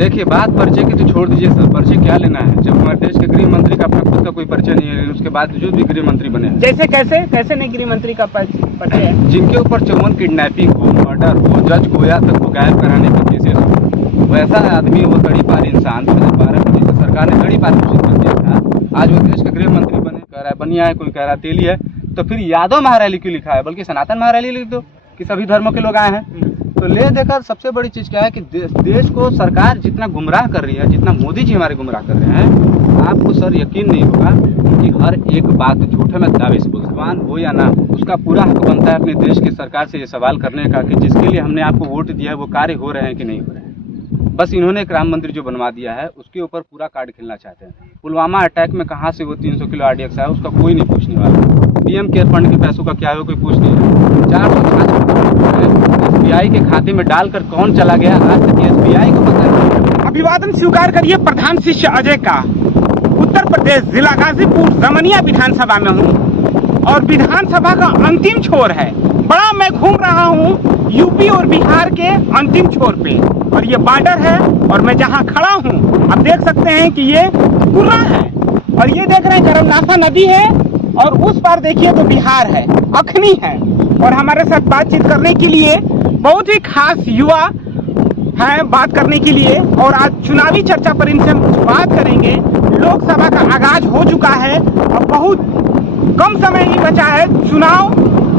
देखिए, बात परिचय की तो छोड़ दीजिए सर, परिचय क्या लेना है जब हमारे देश के गृह मंत्री का अपना खुद का कोई परिचय नहीं है, लेकिन उसके बावजूद भी गृह मंत्री बने हैं। जैसे कैसे नहीं गृह मंत्री का परिचय है? जिनके ऊपर 54 किडनैपिंग हो, मर्डर हो, जज को या तक को गायब कराने के केसेस हो, वैसा आदमी, वो तड़ी पार इंसान 2012 में जिसे सरकार ने तड़ी पार घोषित कर दिया था, आज वो देश के गृह मंत्री बने। कह रहा है बनिया है, कोई कह रहा है तेली है, तो फिर यादव महारैली क्यों लिखा है? बल्कि सनातन महारैली लिख दो कि सभी धर्मों के लोग आए हैं। तो ले देकर सबसे बड़ी चीज़ क्या है कि देश को सरकार जितना गुमराह कर रही है, जितना मोदी जी हमारे गुमराह कर रहे हैं, आपको सर यकीन नहीं होगा कि हर एक बात झूठे में दावे से मुसलमान हो या ना, उसका पूरा हक बनता है अपने देश की सरकार से ये सवाल करने का कि जिसके लिए हमने आपको वोट दिया है वो कार्य हो रहे हैं कि नहीं हो रहे हैं। बस इन्होंने एक राम मंदिर जो बनवा दिया है उसके ऊपर पूरा कार्ड खेलना चाहते हैं। पुलवामा अटैक में कहाँ से वो 300 किलो RDX आया, उसका कोई नहीं पूछने वाला। PM केयर फंड के पैसों का क्या है, कोई पूछ नहीं है। 405 SBI के खाते में डालकर कौन चला गया, आज तक SBI को पता नहीं। अभिवादन स्वीकार करिए प्रधान शिष्य अजय का। उत्तर प्रदेश जिला गाजीपुर जमनिया विधानसभा में हूँ और विधानसभा का अंतिम छोर है। बड़ा मैं घूम रहा हूँ यूपी और बिहार के अंतिम छोर पे, और ये बॉर्डर है और मैं जहाँ खड़ा हूँ आप देख सकते हैं कि ये कुर्रा है, और ये देख रहे हैं करमनासा नदी है, और उस पार देखिए तो बिहार है, अखनी है। और हमारे साथ बातचीत करने के लिए बहुत ही खास युवा है बात करने के लिए, और आज चुनावी चर्चा पर इनसे हम कुछ बात करेंगे। लोकसभा का आगाज हो चुका है, अब बहुत कम समय ही बचा है चुनाव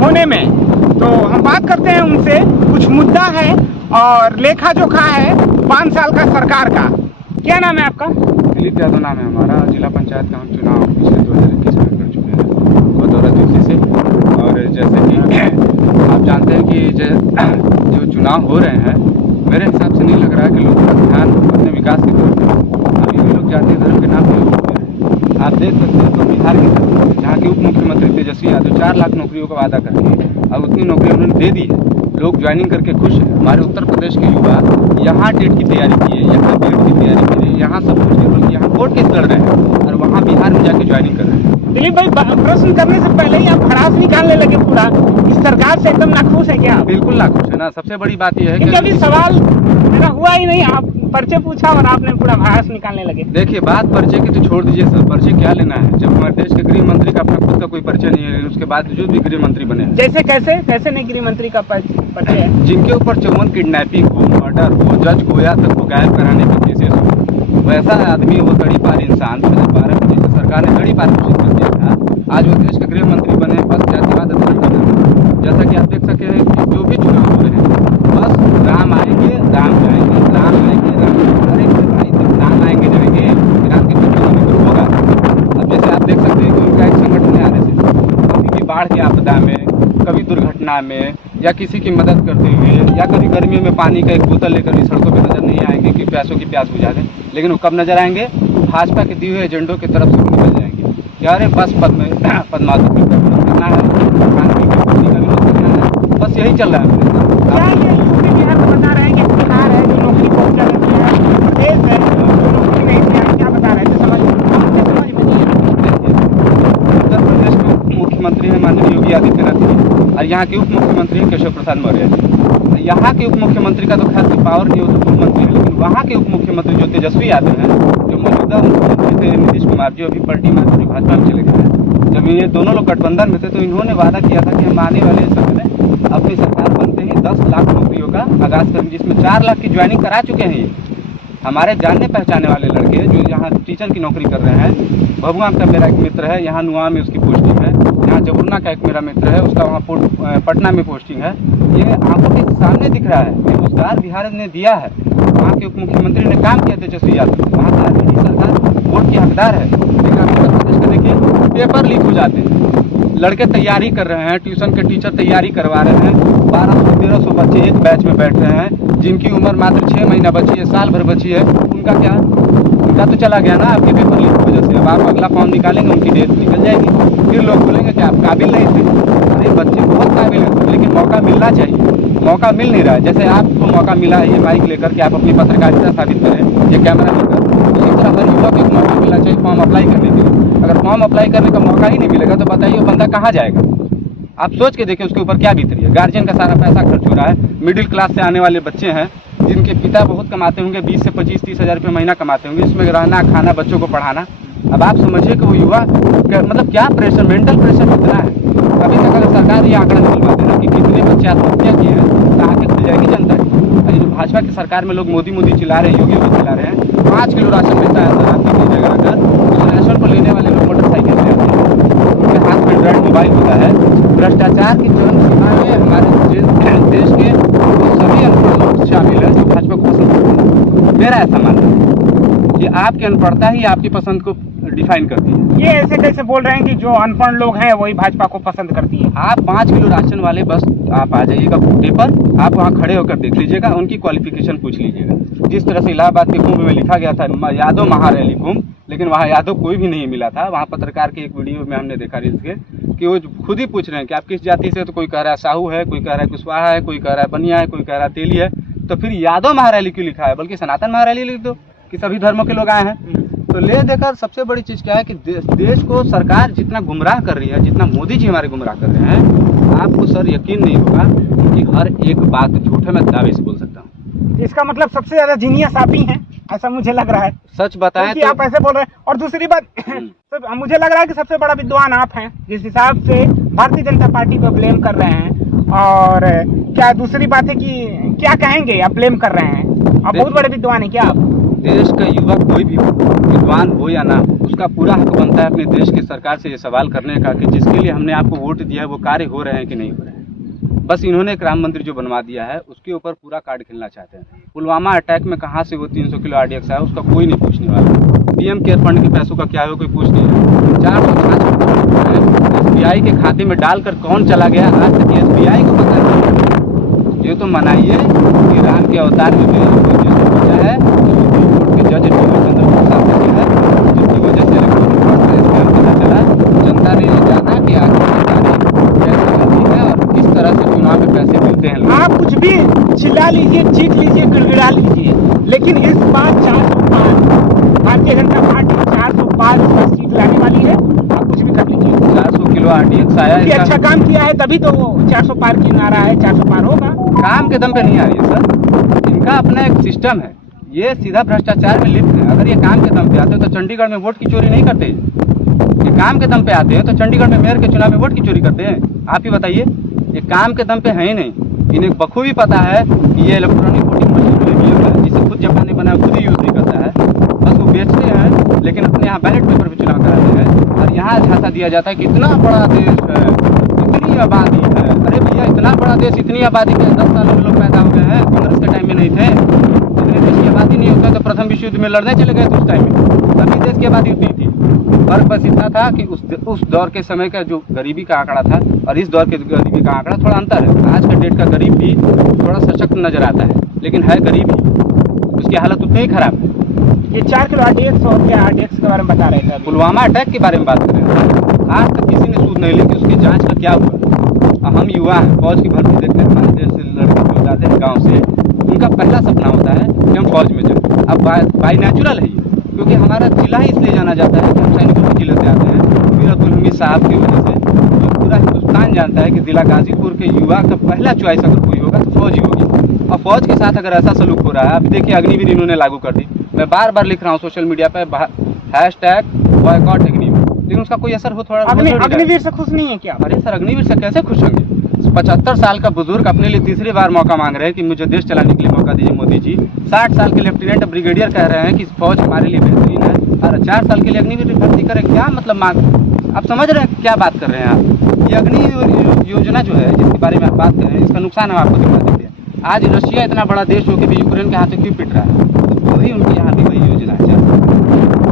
होने में, तो हम बात करते हैं उनसे। कुछ मुद्दा है और लेखा जोखा है 5 साल का सरकार का। क्या नाम है आपका? दिलीप यादव नाम है हमारा। जिला पंचायत का हम चुनाव पिछले 2021 में कर चुके हैं 2023 से। और जैसे कि आप जानते हैं कि जो चुनाव हो रहे हैं, मेरे हिसाब से नहीं लग रहा है कि लोगों का ध्यान अपने विकास की तरफ है। अभी भी लोग जातीय धर्म के नाम पर वोट दे रहे हैं। आप देख सकते हैं तो बिहार की तरफ जहाँ के उप मुख्यमंत्री तेजस्वी यादव 4 लाख नौकरियों का वादा करके अब उतनी नौकरी उन्होंने दे दी है, लोग ज्वाइनिंग करके खुश हैं। हमारे उत्तर प्रदेश के युवा यहाँ टेट की तैयारी किए, यहाँ BED की तैयारी की, यहाँ सब कुछ बल्कि यहाँ वोट केस लड़ रहे हैं और वहाँ बिहार में जाके ज्वाइनिंग कर रहे हैं। दिलीप भाई, प्रश्न करने से पहले ही आप भड़ास निकालने लगे पूरा। इस सरकार से एकदम नाखुश है क्या? बिल्कुल नाखुश है ना। सबसे बड़ी बात यह है कि अभी सवाल मेरा हुआ ही नहीं, आप परिचय पूछा और आपने पूरा भड़ास निकालने लगे। देखिए, बात परिचय की तो छोड़ दीजिए सर, परिचय क्या लेना है जब हमारे देश के गृह मंत्री का अपना खुद का कोई परिचय नहीं है, लेकिन उसके बावजूद भी गृह मंत्री बने हैं। जैसे कैसे नहीं गृह मंत्री का परिचय है? जिनके ऊपर 54 किडनैपिंग हो, मर्डर हो, जज को या तक को गायब कराने के केसेस हो, वैसा आदमी, वो तड़ी पार इंसान 2012 में जिसे सरकार ने तड़ी पार घोषित कर दिया था, आज वो देश के गृह मंत्री बने। बस जातिवाद जैसा कि आप देख सके हैं कि जो भी चुनाव हो रहे हैं, बस राम आएंगे राम जाएंगे, राम आएंगे राम, अरे भाई सिर्फ राम आएंगे जाएंगे, राम के पीछे कुछ होगा। अब जैसे आप देख सकते हैं कि उनका एक संगठन है RSS, कभी भी बाढ़ की आपदा में, कभी दुर्घटना में, या किसी की मदद करते हुए, या कभी गर्मियों में पानी का एक बोतल लेकर भी सड़कों पर नजर नहीं आएंगे कि प्यासों की प्यास बुझा दें। लेकिन वो कब नजर आएंगे? भाजपा के दिए हुए एजेंडों की तरफ से निकल जाएंगे कि अरे बस पद्मावती का विरोध करना है, का विरोध करना है, बस यही चल रहा है। क्या ये यूपी बिहार को बता रहे हैं कि बिहार है जो नौकरी पहुंचा देती है, प्रदेश है जो नौकरी नहीं दिया है? क्या बता रहे हैं? समझ में नहीं है। उत्तर प्रदेश के उप मुख्यमंत्री हैं माननीय योगी आदित्यनाथ जी, और यहाँ के उप मुख्यमंत्री हैं केशव प्रसाद मौर्य जी। यहाँ के उप मुख्यमंत्री का तो खैर कोई पावर नहीं, वो तो पूर्व मंत्री है, लेकिन वहाँ के उप मुख्यमंत्री जो तेजस्वी यादव हैं, जो मौजूदा मुख्यमंत्री थे नीतीश कुमार जी, अभी पार्टी में भाजपा में चले गए हैं। जब ये दोनों लोग गठबंधन में थे तो इन्होंने वादा किया था कि हम आने वाले समय में अपनी सरकार बनते ही 10 लाख नौकरियों का आगाज करेंगे, जिसमें 4 लाख की ज्वाइनिंग करा चुके हैं। ये हमारे जानने पहचाने वाले लड़के जो यहाँ टीचर की नौकरी कर रहे हैं। भभुआ का मेरा एक मित्र है, यहाँ नुआ में उसकी पोस्टिंग है। यहाँ जमुना का एक मेरा मित्र है, उसका वहाँ पटना में पोस्टिंग है। ये आंखों के सामने दिख रहा है कि रोजगार बिहार ने दिया है। वहाँ के उप मुख्यमंत्री ने काम किया तेजस्वी यादव, वहाँ की सरकार वोट की हकदार है। लेकिन उत्तर प्रदेश के देखिए पेपर लीक हो जाते हैं, लड़के तैयारी कर रहे हैं, ट्यूशन के टीचर तैयारी करवा रहे हैं, 1200-1300 बच्चे एक बैच में बैठ रहे हैं, जिनकी उम्र मात्र 6 महीना बची है, साल भर बची है। उनका क्या? उनका तो चला गया ना आपके पेपर लीक की वजह से। अब आप अगला फॉर्म निकालेंगे, उनकी डेट निकल जाएगी, फिर लोग बोलेंगे कि आप काबिल नहीं थे। अरे बच्चे बहुत काबिल हैं, लेकिन मौका मिलना चाहिए, मौका मिल नहीं रहा है। जैसे आपको मौका मिला है ये माइक लेकर कि आप अपनी पत्रकारिता साबित करें, ये कैमरा लेकर, उसी तरह हर युवा को मौका मिलना चाहिए फॉर्म अप्लाई करने के लिए। अगर फॉर्म अप्लाई करने का मौका ही नहीं मिलेगा तो बताइए वो बंदा कहाँ जाएगा? आप सोच के देखिए उसके ऊपर क्या बीत रही है। गार्जियन का सारा पैसा खर्च हो रहा है, मिडिल क्लास से आने वाले बच्चे हैं जिनके पिता बहुत कमाते होंगे, 20 से 25-30 हज़ार रुपये महीना कमाते होंगे, इसमें रहना खाना बच्चों को पढ़ाना। अब आप समझिए कि वो युवा मतलब क्या प्रेशर, मेंटल प्रेशर कितना है। अभी तक अगर सरकार ये आंकड़ा निकलवा देना कि कितने बच्चे आत्महत्या किए हैं तो आगे खुल जाएगी जनता की। और ये जो भाजपा की सरकार में लोग मोदी मोदी चिल्ला रहे हैं, योगी योगी चिल्ला रहे हैं, 5 किलो राशन मिलता है सर आपकी कीजिएगा। अगर उस राशन को लेने वाले लोग मोटरसाइकिल से आते हैं, उनके हाथ में एंड्रॉइड मोबाइल होता है। भ्रष्टाचार की चरम सीमा में हमारे देश के सभी अनपढ़ लोग शामिल हैं जो भाजपा को पसंद करते हैं। मेरा ऐसा मानना है कि आपकी अनपढ़ता ही आपकी पसंद को डिफाइन करती है। ये ऐसे कैसे बोल रहे हैं कि जो अनपढ़ लोग हैं वही भाजपा को पसंद करती है? आप 5 किलो राशन वाले बस आप आ जाइएगा बूटे पर, आप वहाँ खड़े होकर देख लीजिएगा, उनकी क्वालिफिकेशन पूछ लीजिएगा। जिस तरह से इलाहाबाद के कुंभ में लिखा गया था यादव महारैली कुंभ, लेकिन वहाँ यादव कोई भी नहीं मिला था। वहाँ पत्रकार के एक वीडियो में हमने देखा रील्स के कि वो खुद ही पूछ रहे हैं कि आप किस जाति से, तो कोई कह रहा है साहू है, कोई कह रहा है कुशवाहा है, कोई कह रहा है बनिया है, कोई कह रहा है तेली है। तो फिर यादव महारैली क्यों लिखा है, बल्कि सनातन महारैली लिख दो कि सभी धर्मों के लोग आए हैं। तो ले देकर सबसे बड़ी चीज़ क्या है कि देश को सरकार जितना गुमराह कर रही है, जितना मोदी जी हमारे गुमराह कर रहे हैं, आपको सर यकीन नहीं होगा कि हर एक बात झूठ है, मैं दावे से बोल सकता हूँ। इसका मतलब सबसे ज्यादा जीनियस आप ही हैं, ऐसा मुझे लग रहा है। सच बताएं तो आप ऐसे बोल रहे हैं। और दूसरी बात तो मुझे लग रहा है कि सबसे बड़ा विद्वान आप हैं, जिस हिसाब से भारतीय जनता पार्टी को ब्लेम कर रहे हैं। और क्या दूसरी बात है कि क्या कहेंगे, आप ब्लेम कर रहे हैं, आप बहुत बड़े विद्वान हैं क्या आप? देश का युवा कोई भी विद्वान हो या ना, उसका पूरा हक बनता है अपने देश की सरकार से ये सवाल करने का कि जिसके लिए हमने आपको वोट दिया है वो कार्य हो रहे हैं कि नहीं हो रहे हैं। बस इन्होंने एक राम मंदिर जो बनवा दिया है उसके ऊपर पूरा कार्ड खेलना चाहते हैं। पुलवामा अटैक में कहाँ से वो 300 किलो RDX आया, उसका कोई नहीं पूछने वाला। PM केयर फंड के पैसों का क्या है, कोई पूछ नहीं है। 405 SBI के खाते में डालकर कौन चला गया, आज तक SBI को पता नहीं। ये तो मनाइए कि राम के अवतार में पहुंचा है, जज जिसकी वजह से पता चला, जनता ने ये जाना कि आखिर कैसे करती है और किस तरह से चुनाव में पैसे मिलते हैं। आप कुछ भी चिल्ला लीजिए, चीख लीजिए, गिड़गिड़ा लीजिए, लेकिन इस बार 405 भारतीय जनता पार्टी 405 सीट लाने वाली है। आप कुछ भी कर लीजिए। 400 किलो RDX आया, अच्छा काम किया है तभी तो वो 400 पार की नारा है, 400 पार होगा। काम के दम पे नहीं आ रही है सर, इनका अपना एक सिस्टम है, ये सीधा भ्रष्टाचार में लिप्त है। अगर ये काम के दम पे आते तो चंडीगढ़ में वोट की चोरी नहीं करते। ये काम के दम पे आते हैं तो चंडीगढ़ में मेयर के चुनाव में वोट की चोरी करते हैं। आप ही बताइए, ये काम के दम पे है ही नहीं। इन्हें बखूबी पता है कि ये इलेक्ट्रॉनिक वोटिंग मशीन है जिसे खुद जापान ने बनाया, खुद ही यूज़ नहीं करता है, बस वो बेचते हैं। लेकिन अपने यहाँ बैलेट पेपर पर चुनाव कराते हैं और यहाँ झांसा दिया जाता है कि इतना बड़ा देश है, इतनी आबादी है। अरे भैया, इतना बड़ा देश, इतनी आबादी के 10 सालों में लोग पैदा हो गए हैं, कांग्रेस के टाइम में नहीं थे। देश की आबादी नहीं होता तो प्रथम विश्व युद्ध में लड़ने चले गए थे उस टाइम में, तभी देश की आबादी उतनी थी। फर्क बस इतना था कि उस दौर के समय का जो गरीबी का आंकड़ा था और इस दौर के गरीबी का आंकड़ा थोड़ा अंतर है। आज का डेट का गरीब भी थोड़ा सशक्त नजर आता है, लेकिन है गरीब ही, उसकी हालत उतनी ही खराब है। ये 4 किलो RDX और क्या RDX के बारे में बता रहे थे? पुलवामा अटैक के बारे में बात कर रहे हैं। आज तक किसी ने सूद नहीं ली कि उसकी जाँच का क्या हुआ। हम युवा हैं, फौज की भर्ती देखते हैं, हमारे देश से लड़के जो जाते हैं गाँव से, उनका पहला सपना होता है कि हम फौज में जाएं। अब बाई नेचुरल है ये, क्योंकि हमारा जिला ही इसलिए जाना जाता है कि हम सैनिकों के जिले से आते हैं। मीर अब्दुल हमीद साहब की वजह से तो पूरा हिंदुस्तान जानता है कि जिला गाजीपुर के युवा का पहला चॉइस अगर कोई होगा तो फौज ही होगी। और फौज के साथ अगर ऐसा सलूक हो रहा है, अभी देखिए अग्निवीर इन्होंने लागू कर दी। मैं बार बार लिख रहा हूँ सोशल मीडिया पर #बॉयकॉट अग्निवीर, लेकिन उसका कोई असर हो थोड़ा। अग्निवीर से खुश नहीं है क्या? अरे सर, अग्निवीर से कैसे खुश होंगे? 75 साल का बुजुर्ग अपने लिए तीसरी बार मौका मांग रहे हैं कि मुझे देश चलाने के लिए मौका दीजिए मोदी जी। 60 साल के लेफ्टिनेंट ब्रिगेडियर कह रहे हैं कि फौज हमारे लिए बेहतरीन है, और 4 साल के लिए अग्निवीर भर्ती करें। क्या मतलब मांग, आप समझ रहे हैं क्या बात कर रहे हैं आप? ये अग्नि योजना जो है जिसके बारे में आप बात कर रहे हैं, इसका नुकसान हम आपको दिखा देते हैं। आज रशिया इतना बड़ा देश होकर भी यूक्रेन के हाथों क्यों पिट रहा है? तो वही उनके यहाँ भी वही योजना है।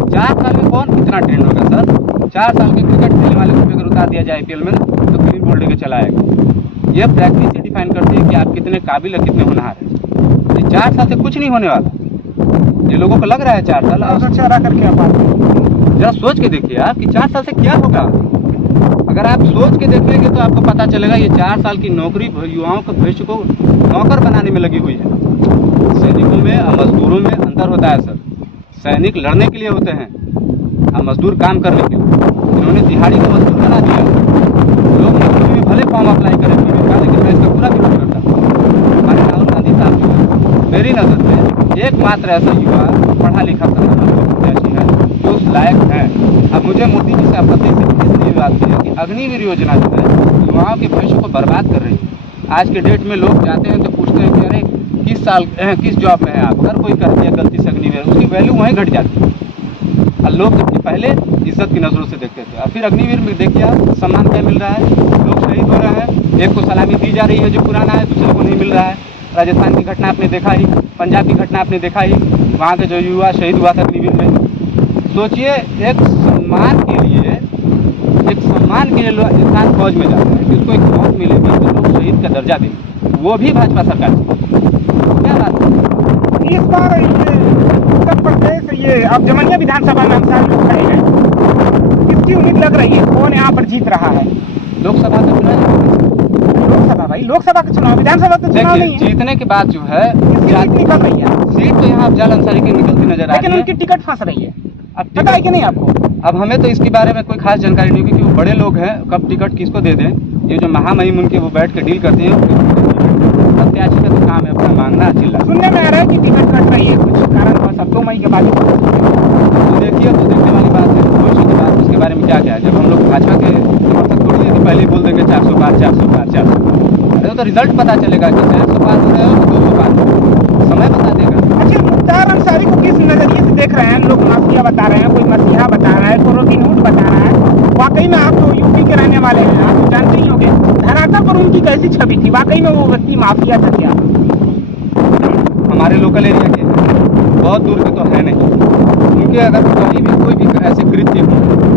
4 साल में कौन कितना ट्रेंड होगा सर? 4 साल के क्रिकेट खेलने वाले को अगर उतार दिया जाए IPL में तो ग्रीन बोल्ड लेकर चला आएगा। यह प्रैक्टिस ही डिफाइन करती है कि आप कितने काबिल है, कितने होनहार है। ये 4 साल से कुछ नहीं होने वाला। ये लोगों को लग रहा है 4 साल, अच्छा करके आप जरा सोच के देखिए आप कि 4 साल से क्या होगा। अगर आप सोच के देखेंगे तो आपको पता चलेगा ये 4 साल की नौकरी युवाओं के भविष्य को नौकर बनाने में लगी हुई है। सैनिकों में और मजदूरों में अंतर होता है सर। सैनिक लड़ने के लिए होते हैं और मजदूर काम करने के लिए। इन्होंने दिहाड़ी को मजदूर बना दिया। लोग मजदूरी में भले फॉर्म अप्लाई करें, लेकिन मैं इसका पूरा विरोध करता हूँ। हमारे राहुल गांधी हिसाब से मेरी नज़र में एकमात्र ऐसा युवा पढ़ा लिखा प्रत्याशी है जो उस लायक है। अब मुझे मोदी जी से आपत्ति इसलिए बात की है कि अग्निवीर योजना जो है युवाओं के भविष्य को बर्बाद कर रही है। आज के डेट में लोग जाते हैं तो पूछते हैं कि अरे किस जॉब में है आप, अगर कोई कर दिया गलती से अग्निवीर, उसकी वैल्यू वहीं घट जाती है। और लोग जबकि पहले इज्जत की नज़रों से देखते थे, और फिर अग्निवीर में देखिए सम्मान क्या मिल रहा है, लोग शहीद हो रहे हैं, एक को सलामी दी जा रही है जो पुराना है, दूसरे को नहीं मिल रहा है। राजस्थान की घटना आपने देखा ही, पंजाब की घटना आपने देखा ही, वहाँ के जो युवा शहीद हुआ था अग्निवीर में। सोचिए एक सम्मान के लिए इंसान फौज में जाता है, जिसको एक मौत मिलेगी तो लोग शहीद का दर्जा देंगे, वो भी भाजपा सरकार की। क्या बात है? इस बार उत्तर प्रदेश ये अब जमनिया विधानसभा में अनुसार लोग खड़े हैं, किसकी उम्मीद लग रही है, कौन यहाँ पर जीत रहा है? लोकसभा का चुनाव, लोकसभा का चुनाव, विधानसभा का चुनाव नहीं है। जीतने के बाद जो है सीट निकल रही है, सीट तो यहाँ अफजल अंसारी की निकलती नजर आ रही है, लेकिन उनकी टिकट फंस रही है। अब पता है कि नहीं आपको? अब हमें तो इसके बारे में कोई खास जानकारी नहीं, क्योंकि वो बड़े लोग हैं, कब टिकट किसको दे दें, ये जो महामहिम उनके वो बैठ के डील करते हैं। प्रत्याशी का तो काम है अपना मांगना चिल्ला। सुनने में आ रहा है कि टिकट कट रही है कुछ कारण हो, सब 2 मई के बाद। तो देखिए, तो देखने वाली बात है भविष्य की बात, उसके बारे में क्या क्या है। जब हम लोग भाजपा के समर्थक थोड़ी है कि पहले ही बोल देंगे 400 पार 400 पार 400, अरे तो रिजल्ट पता चलेगा कि 400 पार हो रहे हो कि 200 पार, समय बता देगा। अच्छा, मुख्तार अंसारी को किस नजरिए से देख रहे हैं? लोग माफिया बता रहे हैं, कोई मसीहा बता रहा है, कोई रोटी नूट बता रहा है। वाकई में आप तो यूपी के रहने वाले हैं, आप तो जानते ही होंगे धरातल पर उनकी कैसी छवि थी, वाकई में वो व्यक्ति माफिया था क्या? हमारे लोकल एरिया के बहुत दूर के तो है नहीं, उनके अगर कहीं भी कोई भी ऐसे कृत्य हो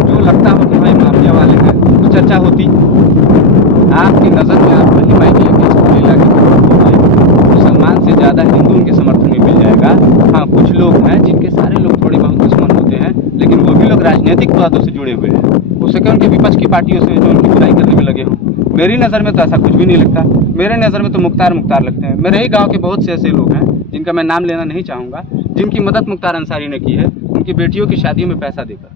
जो लगता हो कि भाई माफिया वाले हैं तो चर्चा होती। आपकी नज़र में आप पहली माई के लिए इसको लीला की मुसलमान से ज़्यादा हिंदू उनके समर्थन में मिल जाएगा। हाँ, कुछ लोग हैं जिनके सारे लोग थोड़े बहुत दुश्मन होते हैं, लेकिन वो भी लोग राजनीतिक वादों से जुड़े हुए हैं, हो सके उनके विपक्ष की पार्टियों से जो उनकी बुराई करने में लगे हों। मेरी नज़र में तो ऐसा कुछ भी नहीं लगता। मेरे नज़र में तो मुख्तार लगते हैं। मेरे ही गाँव के बहुत से ऐसे लोग हैं जिनका मैं नाम लेना नहीं चाहूँगा, जिनकी मदद मुख्तार अंसारी ने की है उनकी बेटियों की शादियों में पैसा देकर।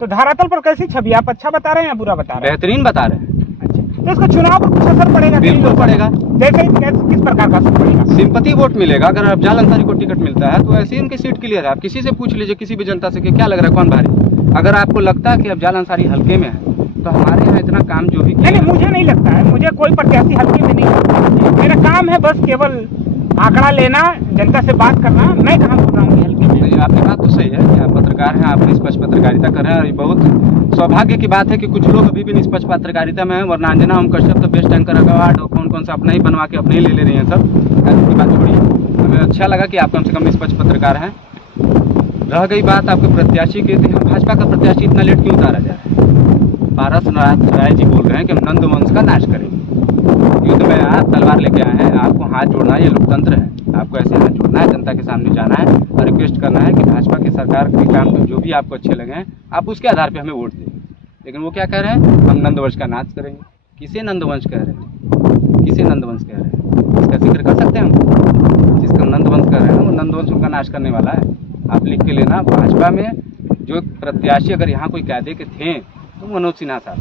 तो धरातल पर कैसी छवि, आप अच्छा बता रहे हैं या बुरा बता रहे हैं? बेहतरीन बता रहे हैं। अच्छा, तो इसका चुनाव पर कुछ असर पड़ेगा? बिल्कुल पड़ेगा। जैसे किस प्रकार का असर पड़ेगा? सिंपैथी वोट मिलेगा। अगर अफजल अंसारी को टिकट मिलता है तो ऐसे ही उनकी सीट क्लियर है। आप किसी से पूछ लीजिए, किसी भी जनता से, कि क्या लग रहा है कौन भारी। अगर आपको लगता है कि अफजल अंसारी हल्के में है तो हमारे यहाँ इतना काम जो भी नहीं, मुझे नहीं लगता है, मुझे कोई प्रत्याशी हल्के में नहीं लगता। मेरा काम है बस केवल आंकड़ा लेना, जनता से बात करना। मैं कहाँ बोल रहा हूँ हल्के में। नहीं, आपकी बात तो सही है कि आप पत्रकार हैं, आप निष्पक्ष पत्रकारिता कर रहे हैं, और ये बहुत सौभाग्य की बात है कि कुछ लोग अभी भी निष्पक्ष पत्रकारिता में हैं, वरना अंजना हम कश्यप तो बेस्ट एंकर अवार्ड और कौन सा अपना ही बनवा के अपने ही ले रही हैं सब। ऐसी की बात छोड़िए, हमें अच्छा लगा कि आप कम से कम निष्पक्ष पत्रकार हैं। रह गई बात आपके प्रत्याशी की, भाजपा का प्रत्याशी इतना लेट क्यों उतारा जा रहा है? पारस राय जी बोल रहे हैं कि हम नंदवंश का नाश करेंगे। युद्ध में आप तलवार लेके आए हैं, आपको हाथ जोड़ना है, ये लोकतंत्र है, आपको ऐसे हाथ जोड़ना है, जनता के सामने जाना है और रिक्वेस्ट करना है कि भाजपा की सरकार के काम जो भी आपको अच्छे लगे हैं आप उसके आधार पर हमें वोट दें। लेकिन वो क्या कह रहे हैं, हम नंदवंश का नाश करेंगे। किसे नंदवंश कह रहे हैं? किसे नंदवंश कह रहे हैं? इसका जिक्र कर सकते हैं हम? जिसका नंदवंश कह रहे हैं वो नंदवंश उनका नाश करने वाला है। आप लिख के लेना, भाजपा में जो प्रत्याशी अगर यहाँ कोई कायदे के थे तो मनोज सिन्हा साहब,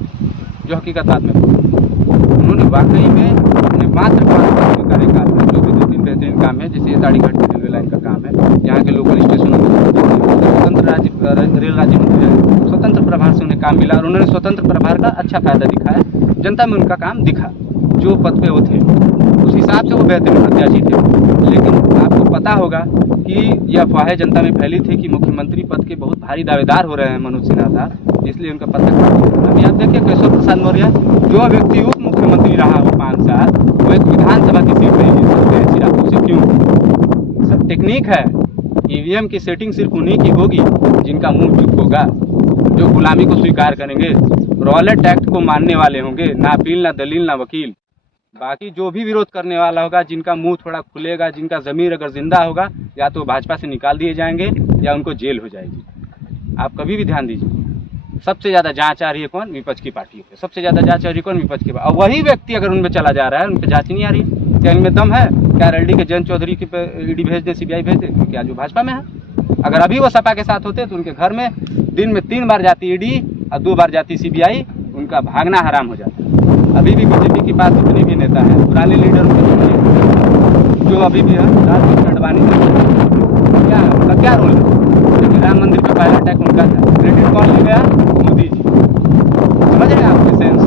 जो हकीकत बात में उन्होंने वाकई में अपने मात्र कार्यकाल में जो भी 2-3 बेहतरीन काम है, जैसे ताड़ीघाट की रेलवे लाइन का काम है, यहाँ के लोकल स्टेशनों में स्वतंत्र रेल राज्य मंत्री है, स्वतंत्र प्रभार से उन्हें काम मिला और उन्होंने स्वतंत्र प्रभार का अच्छा फायदा दिखाया, जनता में उनका काम दिखा। जो पद पे वो थे उस हिसाब से वो बेहतरीन प्रत्याशी थे। लेकिन आपको पता होगा कि यह अफवाहें जनता में फैली थी कि मुख्यमंत्री पद के बहुत भारी दावेदार हो रहे हैं मनोज सिन्हा साहब, इसलिए उनका पद तक। अभी आप देखिए केशव प्रसाद मौर्य, जो व्यक्ति उप मुख्यमंत्री रहा हो 5 साल, वो एक विधानसभा की सीट नहीं जीत सकते हैं सिरापुर से। क्यों? सब टेक्निक है। ईवीएम की सेटिंग सिर्फ उन्हीं की होगी जिनका मुंह चुप होगा, जो गुलामी को स्वीकार करेंगे, रॉलेट एक्ट को मानने वाले होंगे, ना अपील ना दलील ना वकील। बाकी जो भी विरोध करने वाला होगा, जिनका मुंह थोड़ा खुलेगा, जिनका ज़मीर अगर जिंदा होगा, या तो भाजपा से निकाल दिए जाएंगे या उनको जेल हो जाएगी। आप कभी भी ध्यान दीजिए, सबसे ज़्यादा जांच आ रही है कौन? विपक्ष की पार्टियों पे। सबसे ज़्यादा जांच आ रही है कौन? विपक्ष की। और वही व्यक्ति अगर उनमें चला जा रहा है, उन पर जाँच नहीं आ रही, क्या इनमें दम है? क्या RLD के जयंत चौधरी के पे ईडी भेज दे, CBI भेज दे? क्या जो भाजपा में है? अगर अभी वो सपा के साथ होते तो उनके घर में दिन में 3 बार जाती ईडी और 2 बार जाती CBI, उनका भागना हराम हो जाता है। अभी भी बीजेपी के पास जितने भी नेता हैं, पुराने लीडर उनके जो अभी भी है राजनीतिक अडवाणी क्या है, उनका क्या रोल है? क्योंकि राम मंदिर पे पहला अटैक उनका था, क्रेडिट कौन ले गया? मोदी जी। समझ रहे हैं आपके सेंस?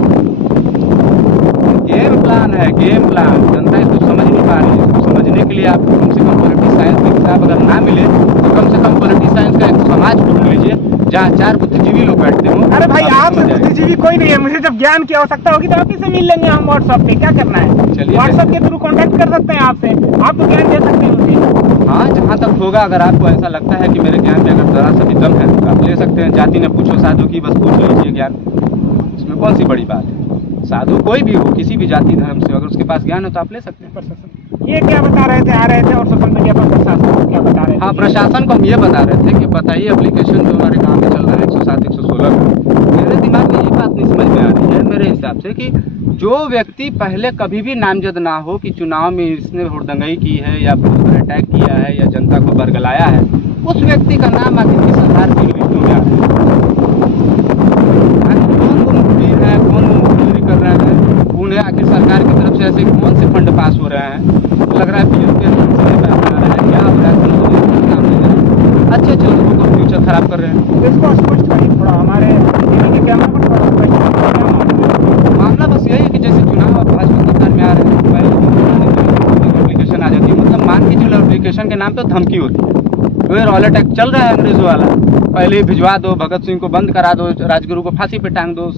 गेम प्लान है, गेम प्लान। जनता इसको समझ नहीं पा रही है। इसको समझने के लिए आपको कम से कम पॉलिटिक्स साइंस की किताब अगर ना मिले तो कम से कम पॉलिटिक्स साइंस का एक समाज ढूंढ लीजिए जहाँ 4 बुद्धिजीवी लोग बैठते हो। अरे भाई आपसे बुद्धिजीवी कोई नहीं है, मुझे जब ज्ञान की आवश्यकता होगी तो आप ही से मिल लेंगे हम व्हाट्सएप पे, क्या करना है? चलिए व्हाट्सएप के थ्रू कांटेक्ट कर सकते हैं आपसे, आप तो ज्ञान दे सकते हैं मुझे। हाँ, जहाँ तक होगा, अगर आपको ऐसा लगता है कि मेरे ज्ञान में अगर जरा सा भी दम है तो आप ले सकते हैं। जाति ने पूछो साधु की, बस पूछ लीजिए ज्ञान, इसमें कौन सी बड़ी बात है? साधु कोई भी हो, किसी भी जाति धर्म से, अगर उसके पास ज्ञान हो तो आप ले सकते हैं। ये क्या बता रहे थे, आ रहे थे और सोशल मीडिया पर प्रशासन को क्या बता रहे थे? हाँ, प्रशासन को हम ये बता रहे थे कि बताइए एप्लीकेशन जो हमारे गाँव में चल रहा है 107, 116 का, मेरे दिमाग में ये बात नहीं समझ में आ रही है मेरे हिसाब से कि जो व्यक्ति पहले कभी भी नामजद ना हो कि चुनाव में इसने हुड़दंगई की है या अटैक किया है या जनता को बरगलाया है, उस व्यक्ति का नाम आखिर किस आधार की लिस्टों में आ रहा है? कौन वो मुखबिर है, कौन वो मुखबिरी कर रहे हैं? उन्हें आखिर सरकार की तरफ से ऐसे कौन से फंड पास हो रहे हैं? लग रहा है पीएम के बना रहे हैं, क्या हो रहा है? नाम ले रहे हैं, अच्छे अच्छे लोगों का फ्यूचर खराब कर रहे हैं। इसको स्पष्ट करिए थोड़ा, हमारे टीवी के कैमरा पर थोड़ा स्पष्ट करिए, क्या मामला? मामला बस यही है कि जैसे चुनाव अब भाजपा सरकार में आ रहे हैं, पहले एप्लीकेशन आ जाती है, मतलब मान के चलो एप्लीकेशन के नाम पे धमकी होती है। फिर रॉल अटैक चल रहा है अंग्रेजों वाला, पहले ही भिजवा दो, भगत सिंह को बंद करा दो, राजगुरु को फांसी पे टांग दो,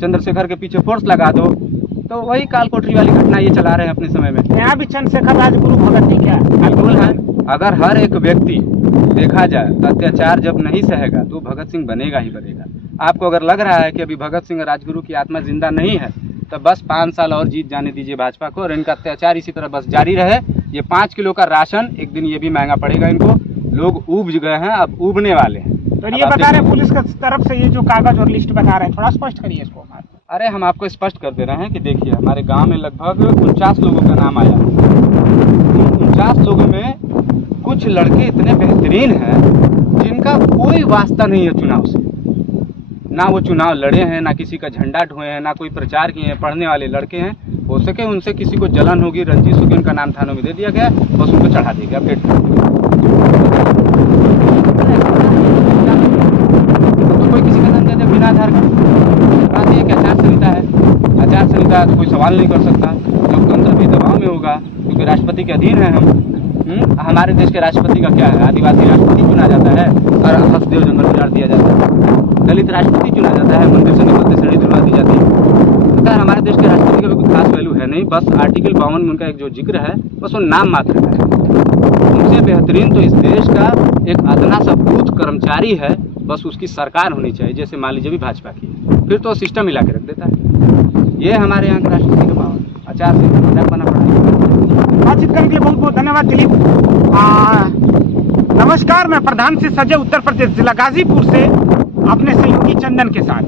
चंद्रशेखर के पीछे फोर्स लगा दो। तो वही काल कोठरी वाली घटना ये चला रहे हैं अपने समय में। यहाँ भी चंद्रशेखर राजगुरु भगत नहीं क्या बिल्कुल है। अगर हर एक व्यक्ति देखा जाए अत्याचार जब नहीं सहेगा तो भगत सिंह बनेगा ही बनेगा। आपको अगर लग रहा है कि अभी भगत सिंह राजगुरु की आत्मा जिंदा नहीं है तो बस 5 साल और जीत जाने दीजिए भाजपा को, और इनका अत्याचार इसी तरह बस जारी रहे। ये 5 किलो का राशन एक दिन ये भी महंगा पड़ेगा इनको। लोग ऊब गए हैं, अब ऊबने वाले हैं। तो ये बता रहे हैं पुलिस की तरफ से ये जो कागज और लिस्ट बता रहे हैं, थोड़ा स्पष्ट करिए इसको। अरे हम आपको स्पष्ट कर दे रहे हैं कि देखिए हमारे गांव में लगभग 49 लोगों का नाम आया। 49 लोगों में कुछ लड़के इतने बेहतरीन हैं जिनका कोई वास्ता नहीं है चुनाव से, ना वो चुनाव लड़े हैं, ना किसी का झंडा ढोए हैं, ना कोई प्रचार किए हैं। पढ़ने वाले लड़के हैं, हो सके उनसे किसी को जलन होगी, रंजिश होगी, उनका नाम थानों में दे दिया गया, बस उनको चढ़ा दिया गया, अपडेट कर दिया। तो कोई किसी का नाम दे दे बिना आधार का, बात यह कि आचार संहिता है, आचार संहिता कोई सवाल नहीं कर सकता, लोकतंत्र भी दबाव में होगा क्योंकि राष्ट्रपति के अधीन है हम। हमारे देश के राष्ट्रपति का क्या है? आदिवासी राष्ट्रपति चुना जाता है और हसदेव जंगल उजाड़ दिया जाता है, दलित राष्ट्रपति चुना जाता है, मंदिर से निकलते सीढ़ी दिलवा दी जाती है। खैर हमारे देश के राष्ट्रपति का भी कोई खास वैल्यू है नहीं, बस आर्टिकल 52 में उनका एक जो जिक्र है बस वो नाम मात्र का है। उनसे बेहतरीन तो इस देश का एक अदना सा बूथ कर्मचारी है, बस उसकी सरकार होनी चाहिए, जैसे मान लीजिए भी भाजपा की, फिर तो सिस्टम हिला के रख देता है। ये हमारे यहाँ के राष्ट्रपति का पावर, आचार संहिता मजाक बना पड़ा है। बातचीत करने के लिए बहुत बहुत धन्यवाद दिलीप। नमस्कार, मैं प्रधान से सजय उत्तर प्रदेश जिला गाजीपुर से अपने सहयोगी चंदन के साथ।